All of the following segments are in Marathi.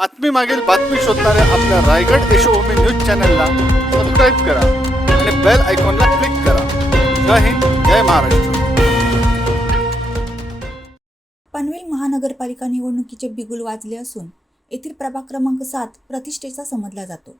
बातमी मागील बातमी शोधणाऱ्या आपल्या रायगड यशोभूमी न्यूज चॅनलला सबस्क्राईब करा आणि बेल आयकॉनला क्लिक करा. जय हिंद, जय महाराष्ट्र. पनवेल महानगरपालिका निवडणुकीचे बिगुल वाजले असून येथील प्रभाग क्रमांक 7 प्रतिष्ठेचा समजला जातो.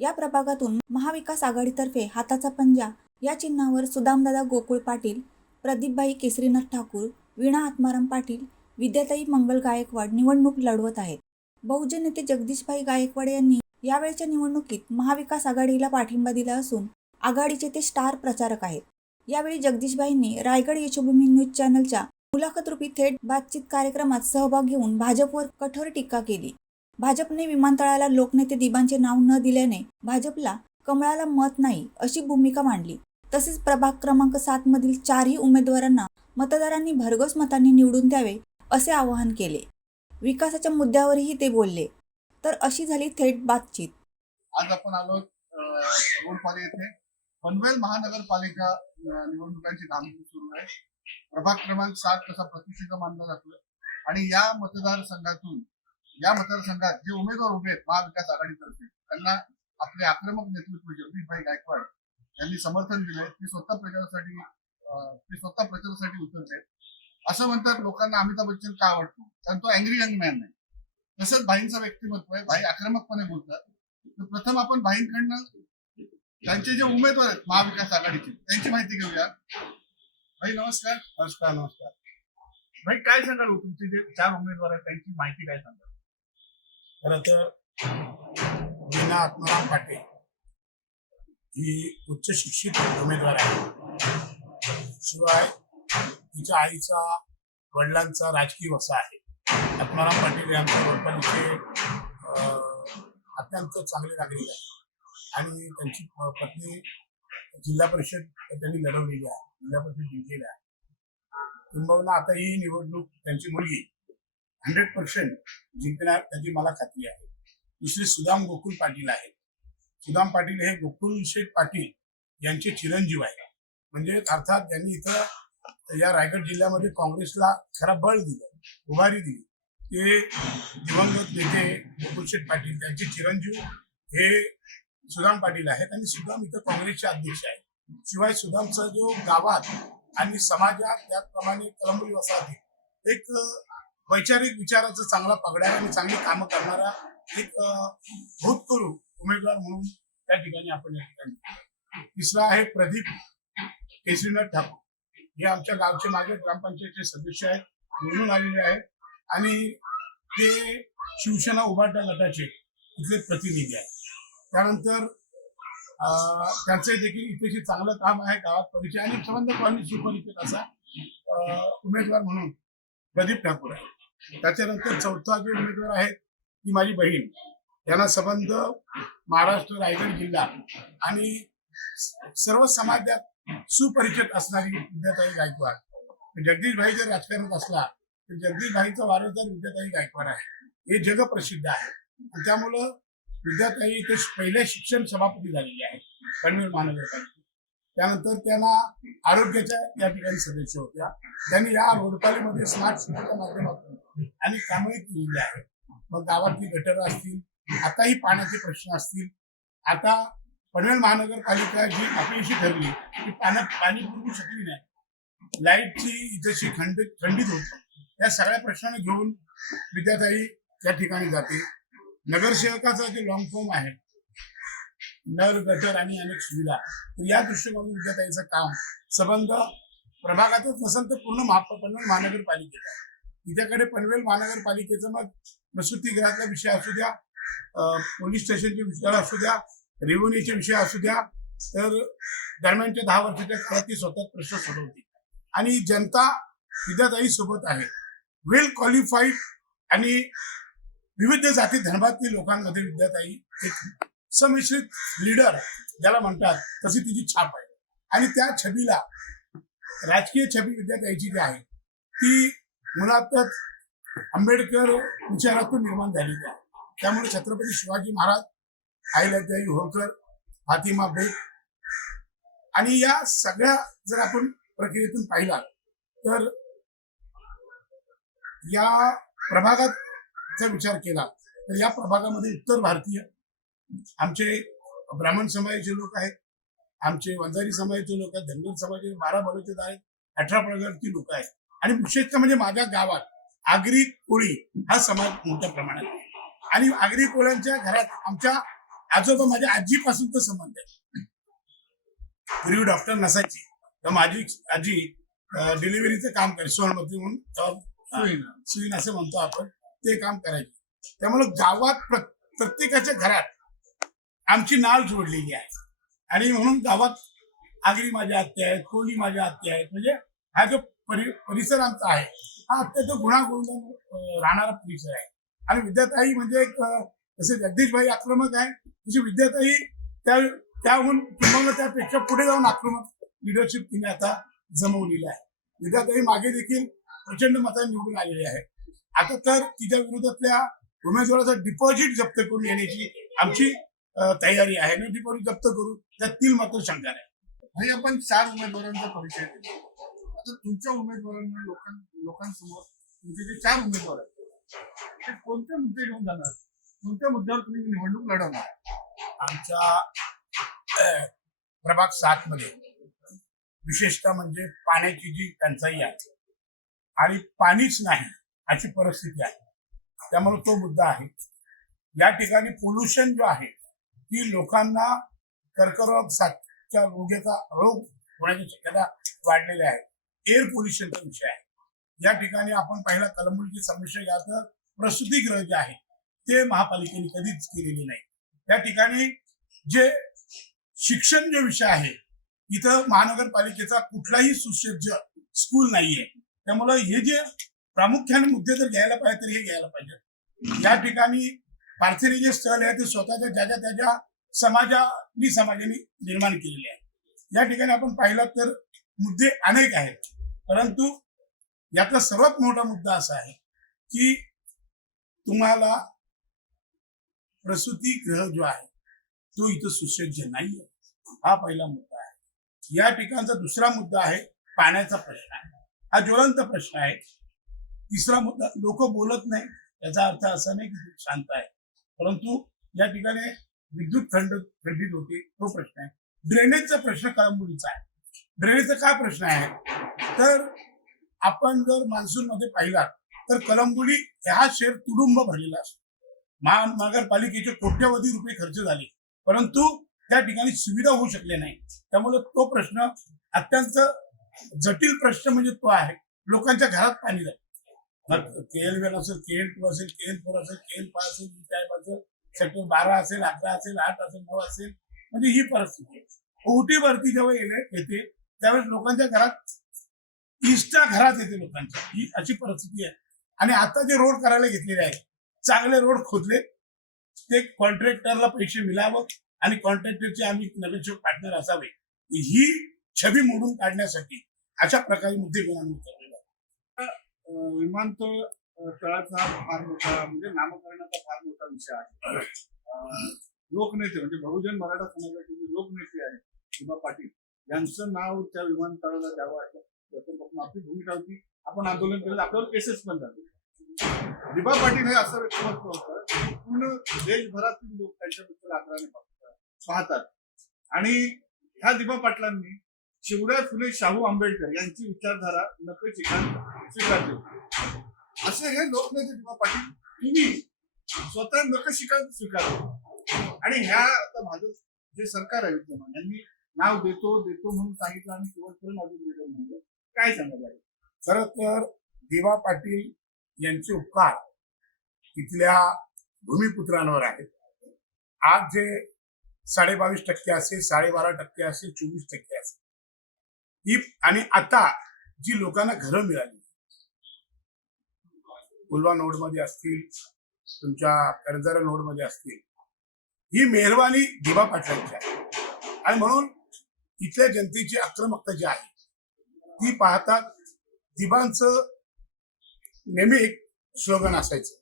या प्रभागातून महाविकास आघाडीतर्फे हाताचा पंजा या चिन्हावर सुदामदादा गोकुळ पाटील, प्रदीपभाई केसरीनाथ ठाकूर, वीणा आत्माराम पाटील, विद्याताई मंगल गायकवाड निवडणूक लढवत आहेत. बहुजन नेते जगदीशभाई गायकवाड यांनी यावेळच्या निवडणुकीत महाविकास आघाडीला पाठिंबा दिला असून आघाडीचे ते स्टार प्रचारक आहेत. यावेळी जगदीशभाईंनी रायगड यशोभूमी न्यूज चॅनलच्या मुलाखतरूपी थेट बातचीत कार्यक्रमात सहभाग घेऊन भाजपवर कठोर टीका केली. भाजपने विमानतळाला लोकनेते दिबांचे नाव न दिल्याने भाजपला कमळाला मत नाही अशी भूमिका मांडली. तसेच प्रभाग क्रमांक 7 मधील 4ही उमेदवारांना मतदारांनी भरघोस मतांनी निवडून द्यावे असे आवाहन केले. विकासाच्या मुद्द्यावरही ते बोलले. तर अशी झाली थेट बातचीत. आज आपण आलो रोडपाले येथे पनवेल महानगरपालिका निवडणुकांची धामधूम सुरू आहे. प्रभाग क्रमांक 7 तसा प्रतिष्ठेचा मानला जातो आणि या मतदारसंघात जे उमेदवार उभे आहेत महाविकास आघाडीतर्फे त्यांना आपले आक्रमक नेतृत्व जगदीशभाई गायकवाड यांनी समर्थन दिले. ते स्वतः प्रचारासाठी उतरले. असं म्हणतात लोकांना अमिताभ बच्चन का आवडतो, कारण तो अँग्री यंग मॅन नाही. तसंच भाईंचं व्यक्तिमत्व आहे. भाई आक्रमकपणे बोलतात. तर प्रथम आपण भाईंकडनं त्यांचे जे उमेदवार आहेत महाविकास आघाडीचे त्यांची माहिती घेऊया. भाई नमस्कार. नमस्कार. नमस्कार. भाई काय सांगाल तुमचे जे 4 उमेदवार आहेत त्यांची माहिती काय सांगाल? खरं तर वीणा आत्माराम पाटील ही उच्च शिक्षित उमेदवार आहे. शिवाय तिच्या आईचा वडिलांचा राजकीय वसा आहे. आत्माराम पाटील यांच्या रोडपालीचे अत्यंत चांगले नागरिक आहे आणि त्यांची पत्नी जिल्हा परिषद त्यांनी लढवलेली आहे, जिल्हा परिषद जिंकलेली आहे. किंबहुना आता ही निवडणूक त्यांची मुलगी 100% जिंकणार त्याची मला खात्री आहे. दुसरे सुदाम गोकुळ पाटील आहे. सुदाम पाटील हे गोकुळ शेठ पाटील यांचे चिरंजीव आहे. म्हणजे अर्थात त्यांनी इथं या रायगड जिल्ह्यामध्ये काँग्रेसला खरा बळ दिलं, उभारी दिली. ते दिवंगत नेते गोकुळ शेठ पाटील त्यांचे चिरंजीव हे सुदाम पाटील आहेत आणि सुदाम इथं काँग्रेसचे अध्यक्ष आहेत. शिवाय सुदामचा जो गावात आणि समाजात त्याचप्रमाणे कलंबरी वसाहतीत एक वैचारिक विचाराचा चांगला पगडा आणि चांगली कामं करणारा एक भूतपूर्व उमेदवार म्हणून त्या ठिकाणी आपण या ठिकाणी. तिसरा आहे प्रदीप केसरीनाथ ठाकूर. हे आमच्या गावचे मागे ग्रामपंचायतचे सदस्य आहेत, निवडून आलेले आहेत आणि ते शिवसेना उभाटा गटाचे इथले प्रतिनिधी आहेत. त्यानंतर त्यांचे देखील इथे चांगलं काम आहे. गावात परिचय आणि संबंध कॉलनी सुपरिचित असा उमेदवार म्हणून प्रदीप ठाकूर आहे. त्याच्यानंतर चौथा जो उमेदवार आहे ती माझी बहीण. त्यांना संबंध महाराष्ट्र रायगड जिल्हा आणि सर्व समाजात सुपरिचित असणारी विद्याताई गायकवाड. जगदीशभाई जर राजकारणात असला तर जगदीशभाईचा वारसदार विद्याताई गायकवाड आहे. हे जगप्रसिद्ध आहे आणि त्यामुळं विद्याताई इथे पहिल्या शिक्षण सभापती झालेले आहेत पनवेल महानगरपालिकेत. त्यानंतर त्यांना आरोग्याच्या या ठिकाणी सदस्य होत्या. त्यांनी या रोडपालीमध्ये स्मार्ट सिटीच्या माध्यमातून अनेक कामंही केलेली आहेत. मग गावातली गटरं असतील, आताही पाण्याचे प्रश्न असतील. आता पनवेल महानगरपालिका जी अपयशी ठरली ती पाणी पुरवू शकली नाही, लाईटची जशी खंडित होती, या सगळ्या प्रश्नांना घेऊन विद्याताई त्या ठिकाणी जाते. नगरसेवकाचा जे लॉंग फॉर्म आहे, नळ गटर आणि अनेक सुविधा, तर या दृष्टिकोनातून विद्याताईचं काम संबंध प्रभागातच नसेल तर पूर्ण पनवेल महानगरपालिकेत आहे. तिच्याकडे पनवेल महानगरपालिकेचं मग प्रसूतीगृहातला विषय असू द्या, पोलीस स्टेशनचे विषय असू द्या, रेव्हेन्यूचे विषय असू द्या, तर दरम्यानच्या 10 वर्षाच्या काळात ती स्वतः प्रश्न सोडवते आणि जनता विद्याताई सोबत आहे. वेल क्वालिफाईड आणि विविध जाती धर्मातील लोकांमध्ये विद्याताई एक संमिश्रित लीडर ज्याला म्हणतात तशी तिची छाप आहे आणि त्या छबीला राजकीय छबी विद्याताईची जी आहे ती मुळातच आंबेडकर विचारातून निर्माण झालेली आहे. त्यामुळे छत्रपती शिवाजी महाराज, अहिल्यादेवी होळकर, फातिमा बेग आणि या सगळ्या जर आपण प्रक्रियेतून पाहिला तर या प्रभागाचा विचार केला तर या प्रभागामध्ये उत्तर भारतीय, आमचे ब्राह्मण समाजाचे लोक आहेत, आमचे वंजारी समाजाचे लोक आहेत, धनगर समाजाचे 12 बलुतेदार आहेत, 18 प्रकारची लोक आहेत. आणि विशेषतः म्हणजे माझ्या गावात आगरी कोळी हा समाज मोठ्या प्रमाणात आहे. आणि आगरी कोळ्यांच्या घरात आमच्या आजोबा माझ्या आजीपासूनचा संबंध आहे. पूर्वी डॉक्टर नसायची, तर माझी आजी डिलिव्हरीचं काम करायची, सोनमती म्हणून सुईन असं म्हणतो आपण, ते काम करायचे. त्यामुळे गावात प्रत्येकाच्या घरात आमची नाळ जोडलेली आहे. आणि म्हणून गावात आगरी माझ्या आत्या आहेत, कोळी माझ्या आत्या आहेत. म्हणजे हा जो परिसर आमचा आहे हा अत्यंत गुणागोविंदाने राहणारा परिसर आहे. आणि विद्याताई म्हणजे एक जसे जगदीशभाई आक्रमक आहे, तशी विद्याताई त्याहून किंवा त्यापेक्षा पुढे जाऊन आक्रमक लिडरशिप तिने आता जमवलेली आहे. विद्याताई मागे देखील प्रचंड मतांनी निवडून आलेली आहे. आता तर तिच्या विरोधातल्या उमेदवाराचा डिपॉझिट जप्त करून येण्याची आमची तयारी आहे. डिपॉझिट जप्त करून त्यात 3 मात्र शंका आहे. भाई आपण 4 उमेदवारांचा परिचय दिला. आता तुमच्या उमेदवारांना लोकांसमोर तुमचे जे 4 उमेदवार आहेत ते कोणते मुद्दे घेऊन जाणार, कोणत्या मुद्द्यावर तुम्ही निवडणूक लढवणार? आमच्या प्रभाग 7 मध्ये विशेषतः म्हणजे पाण्याची जी टंचाई आहे आणि पाणीच नाही अशी परिस्थिती आहे. त्यामुळे तो मुद्दा आहे. या ठिकाणी पोल्युशन जो आहे ती लोकांना कर्करोग साथीच्या रोग होण्याची शक्यता वाढलेली आहे. एअर पोल्युशनचा विषय आहे. या ठिकाणी आपण पहिला कलमुलीची समस्या घ्या तर प्रसूतिगृह जे आहे ते महापालिकेने कधीच केलेले नाही. त्या ठिकाणी जे शिक्षण जो विषय आहे इथं महानगरपालिकेचा कुठलाही सुसज्ज स्कूल नाहीये. त्यामुळे हे जे प्रामुख्याने मुद्दे जर घ्यायला पाहिजे तर हे घ्यायला पाहिजे. या ठिकाणी पारथेरी जे स्थळ आहे ते स्वतःच्या त्याच्या समाजाने निर्माण केलेले आहे. या ठिकाणी आपण पाहिलं तर मुद्दे अनेक आहेत, परंतु यातला सर्वात मोठा मुद्दा असा आहे की तुम्हाला प्रसूतिगृह जो आहे तो इथं सुसज्ज नाहीये. हा पहिला मुद्दा आहे. या ठिकाणचा दुसरा मुद्दा आहे पाण्याचा प्रश्न आहे. हा ज्वलंत प्रश्न आहे. तिसरा मुद्दा लोक बोलत नाही, याचा अर्थ असा नाही की शांत आहे, परंतु या ठिकाणी विद्युत खंडित होते तो प्रश्न आहे. ड्रेनेजचा प्रश्न कळंबुलीचा आहे. ड्रेनेजचा काय प्रश्न आहे तर आपण जर मान्सून मध्ये पाहिला तर कळंबुली हा शहर तुडुंब भरलेला असतो. महानगरपालिकेचे कोट्यवधी रुपये खर्च झाले, परंतु त्या ठिकाणी सुविधा होऊ शकल्या नाही. त्यामुळे तो प्रश्न अत्यंत जटिल प्रश्न म्हणजे तो आहे. लोकांच्या घरात पाणी जातं. मग KL1 असेल, KL2 असेल, KL4 असेल, KL5 असेल, B5 असेल, सेक्टर 12 असेल, 11 असेल, 8 असेल, 9 असेल, म्हणजे ही परिस्थिती आहे. ओटी भरती जेव्हा येते त्यावेळेस लोकांच्या घरात इष्टा घरात येते लोकांच्या, ही अशी परिस्थिती आहे. आणि आता जे रोड करायला घेतलेले आहेत, चांगले रोड खोदले, ते कॉन्ट्रॅक्टरला पैसे मिळावं आणि कॉन्ट्रॅक्टरचे आम्ही नगरसेवक पार्टनर असावे, ही छबी मोडून काढण्यासाठी अशा प्रकारे मुद्दे घेऊन आम्ही उतरलेलो आहोत. विमानतळाचा फार मोठा म्हणजे नामकरणाचा फार मोठा विषय आहे. लोकनेते म्हणजे बहुजन मराठा समाजाचे जे लोकनेते आहेत दिबा पाटील यांचं नाव त्या विमानतळाला द्यावं असं आपली भूमिका होती. आपण आंदोलन केलं, आपल्यावर केसेस पण झाले. दिबा पाटील हे असं व्यक्तिमत्व होतं पूर्ण देशभरातील लोक त्यांच्याबद्दल आदराने पाहतात. आणि ह्या दिबा पाटलांनी शिवराय फुले शाहू आंबेडकर यांची विचारधारा नखशिखांत स्वीकारली. असे हे लोकनेते दिबा पाटील तुम्ही स्वतः नखशिखांत स्वीकारले. आणि ह्या आता भाजप जे सरकार आहे विद्यमान यांनी नाव देतो म्हणून सांगितलं आणि शेवटपर्यंत अजून दिलं म्हणजे काय सांगायला? खरं तर दिबा पाटील यांचे उपकार तिथल्या भूमिपुत्रांवर आहेत. आज जे 22.5% असेल, 12.5% असेल, 24% असेल, ही आणि आता जी लोकांना घरं मिळाली पुलवा नोड मध्ये असतील, तुमच्या कर्जरा नोड मध्ये असतील, ही मेहरबानी दिबा पाटलांची आहे. आणि म्हणून इथल्या जनतेची आक्रमकता जी आहे ती पाहता दिबांचं नेहमी एक स्लोगन असायचं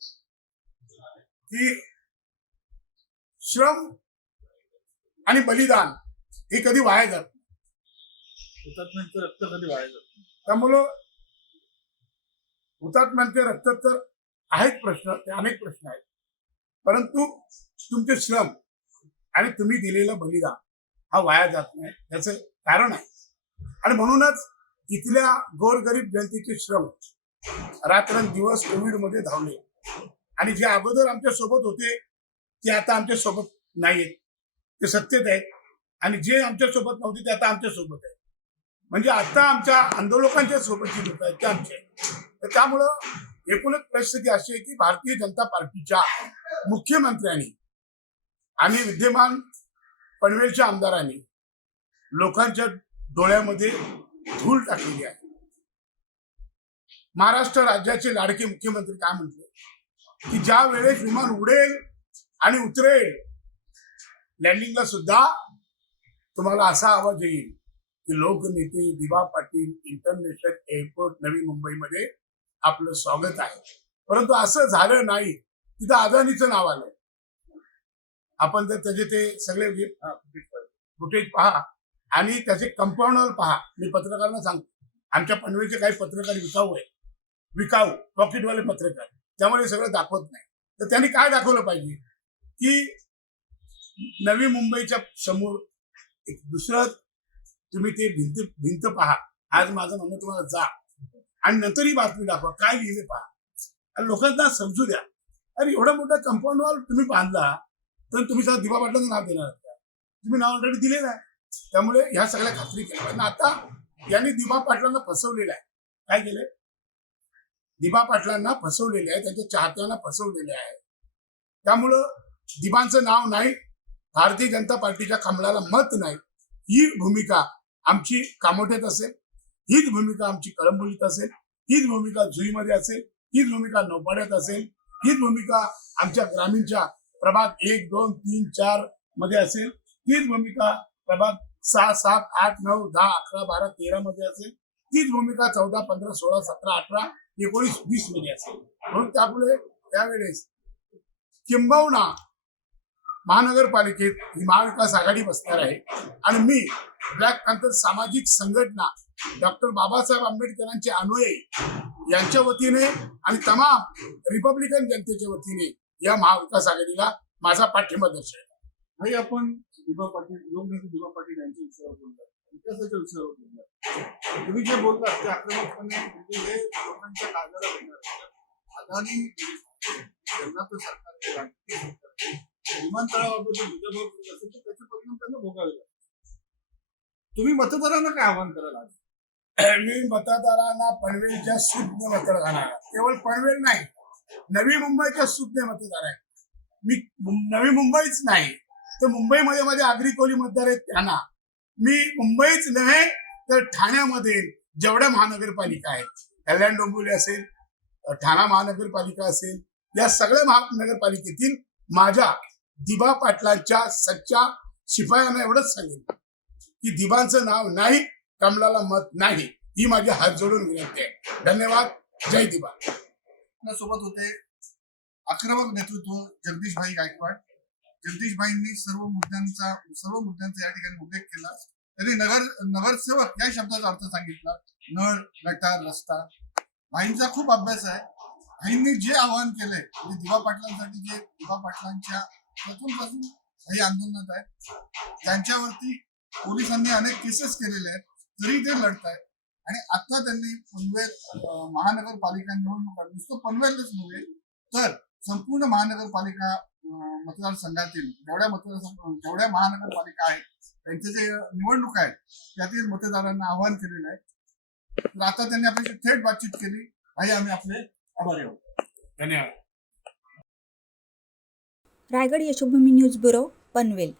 की श्रम आणि बलिदान हे कधी वाया जात नाही. हुतात्म्यांचं रक्त कधी वाया जात नाही. त्यामुळं हुतात्म्यांचे रक्त तर आहेत प्रश्न, ते अनेक प्रश्न आहेत, परंतु तुमचे श्रम आणि तुम्ही दिलेलं बलिदान हा वाया जात नाही, याचं कारण आहे. आणि म्हणूनच इथल्या गोरगरीब जनतेचे श्रम रात्रंदिवस कोविडमध्ये धावले. आणि जे अगोदर आमच्या सोबत होते ते आता आमच्या सोबत नाहीयेत, ते सत्तेत आहेत. आणि जे आमच्या सोबत नव्हते ते आता आमच्या सोबत आहेत. म्हणजे आता आमच्या आंदोलकांच्या सोबतची लोक आहेत ते आमचे. तर त्यामुळं एकूणच परिस्थिती अशी आहे की भारतीय जनता पार्टीच्या मुख्यमंत्र्यांनी आणि विद्यमान पनवेलच्या आमदारांनी लोकांच्या डोळ्यामध्ये धूळ टाकलेली आहे. महाराष्ट्र राज्याचे लाडके मुख्यमंत्री काय म्हटले की ज्या वेळेस विमान उडेल आणि उतरेल लँडिंगला सुद्धा तुम्हाला असा आवाज येईल की लोकनेते दिबा पाटील इंटरनॅशनल एअरपोर्ट नवी मुंबईमध्ये आपलं स्वागत आहे. परंतु असं झालं नाही. तिथं अदानीचं नाव आलंय. आपण जर त्याचे ते सगळे फुटेज पहा आणि त्याचे कंपाऊंड वॉल पहा. मी पत्रकारांना सांगतो, आमच्या पनवेलचे काही पत्रकार विकाऊ पॉकेटवाले पत्रकार, त्यामुळे सगळं दाखवत नाही. तर त्यांनी काय दाखवलं पाहिजे की नवी मुंबईच्या समोर एक दुसरं तुम्ही ते भिंत पहा. आज माझं म्हणणं तुम्हाला जा आणि नंतर ही बातमी दाखवा, काय लिहिले पहा आणि लोकांना समजू द्या. अरे एवढा मोठा कंपाऊंड वॉल तुम्ही बांधला तर तुम्ही सगळं दिबा पाटलाचं नाव देणार का? तुम्ही नाव ऑलरेडी दिलेलं आहे. त्यामुळे ह्या सगळ्या खात्री केल्या. पण आता यांनी दिबा पाटलांना फसवलेलं आहे. काय केलंय? दिबा पाटलांना फसवलेले आहे, त्यांच्या चाहत्यांना फसवलेले आहे. त्यामुळं दिबांचं नाव नाही, भारतीय जनता पार्टीच्या कमळाला मत नाही, ही भूमिका आमची कामोठ्यात असेल, हीच भूमिका आमची कळंबोलीत असेल, हीच भूमिका जुईमध्ये असेल, हीच भूमिका नौपाड्यात असेल, हीच भूमिका आमच्या ग्रामीणच्या प्रभाग 1, 2, 3, 4 मध्ये असेल, हीच भूमिका प्रभाग 6, 7, 8, 9, 10, 11, 12, 13 मध्ये असेल, तीच भूमिका 14, 15, 16, 17, 18, 19, 20 मध्ये असेल. म्हणून त्यामुळे त्यावेळेस किंबहुना महानगरपालिकेत ही महाविकास आघाडी बसणार आहे. आणि मी ब्लॅक पॅन्थर सामाजिक संघटना डॉक्टर बाबासाहेब आंबेडकरांचे अनुयायी यांच्या वतीने आणि तमाम रिपब्लिकन जनतेच्या वतीने या महाविकास आघाडीला माझा पाठिंबा दर्शवतो. भाई आपण दिबा पाटील लोकनेते दिबा पाटील यांच्या विषयावर बोलतात, विकासाच्या विषयावर बोलतात. तुम्ही जे बोलतात ते आक्रमकपणे म्हणजे हे लोकांच्या काळजाला घेणार. अदानी त्यांना तर सरकार विमानतळाबाबत जो दुजाभाव करत असेल तर त्याचे परिणाम त्यांना भोगावे लागतात. तुम्ही मतदारांना काय आवाहन कराल आज? मी मतदारांना पनवेलच्या सुज्ञ मतदारांना, केवळ पनवेल नाही नवी मुंबईच्या सुज्ञ मतदार आहे. मी नवी मुंबईच नाही तर मुंबईमध्ये माझे आगरी कोली मतदार आहेत त्यांना, मी मुंबईच नव्हे तर ठाण्यामध्ये जेवढ्या महानगरपालिका आहेत, कल्याण डोंबिवली असेल, ठाणा महानगरपालिका असेल, या सगळ्या महानगरपालिकेतील माझ्या दिबा पाटलांच्या सच्च्या शिपायांना एवढंच सांगेन की दिबांचं नाव नाही, कमळाला मत नाही, ही माझी हात जोडून विनंती आहे. धन्यवाद. जय दिबा. सोबत होते आक्रमक नेतृत्व जगदीशभाई गायकवाड. जगदीशभाईंनी सर्व मुद्द्यांचा या ठिकाणी उल्लेख केला. त्यांनी नगरसेवक या शब्दाचा अर्थ सांगितला. नळ, गटार, रस्ता. भाईंचा खूप अभ्यास आहे. भाईंनी जे आवाहन केलंय म्हणजे दिबा पाटलांसाठी, जे दिबा पाटलांच्या प्रथमपासून काही आंदोलनात आहेत त्यांच्यावरती पोलिसांनी अनेक केसेस केलेले आहेत, तरी ते लढत आहेत. आणि आता त्यांनी पनवेल महानगरपालिका निवडणुका नुसतं पनवेलच नव्हे तर संपूर्ण महानगरपालिका मतदारसंघातील जेवढ्या महानगरपालिका आहेत त्यांचे जे निवडणूक आहेत त्यातील मतदारांना आवाहन केलेलं आहे. तर आता त्यांनी आपल्याशी थेट बातचीत केली. भाई आम्ही आपले आभारी आहोत. धन्यवाद. Raigad Yashobhumi news bureau, Panvel.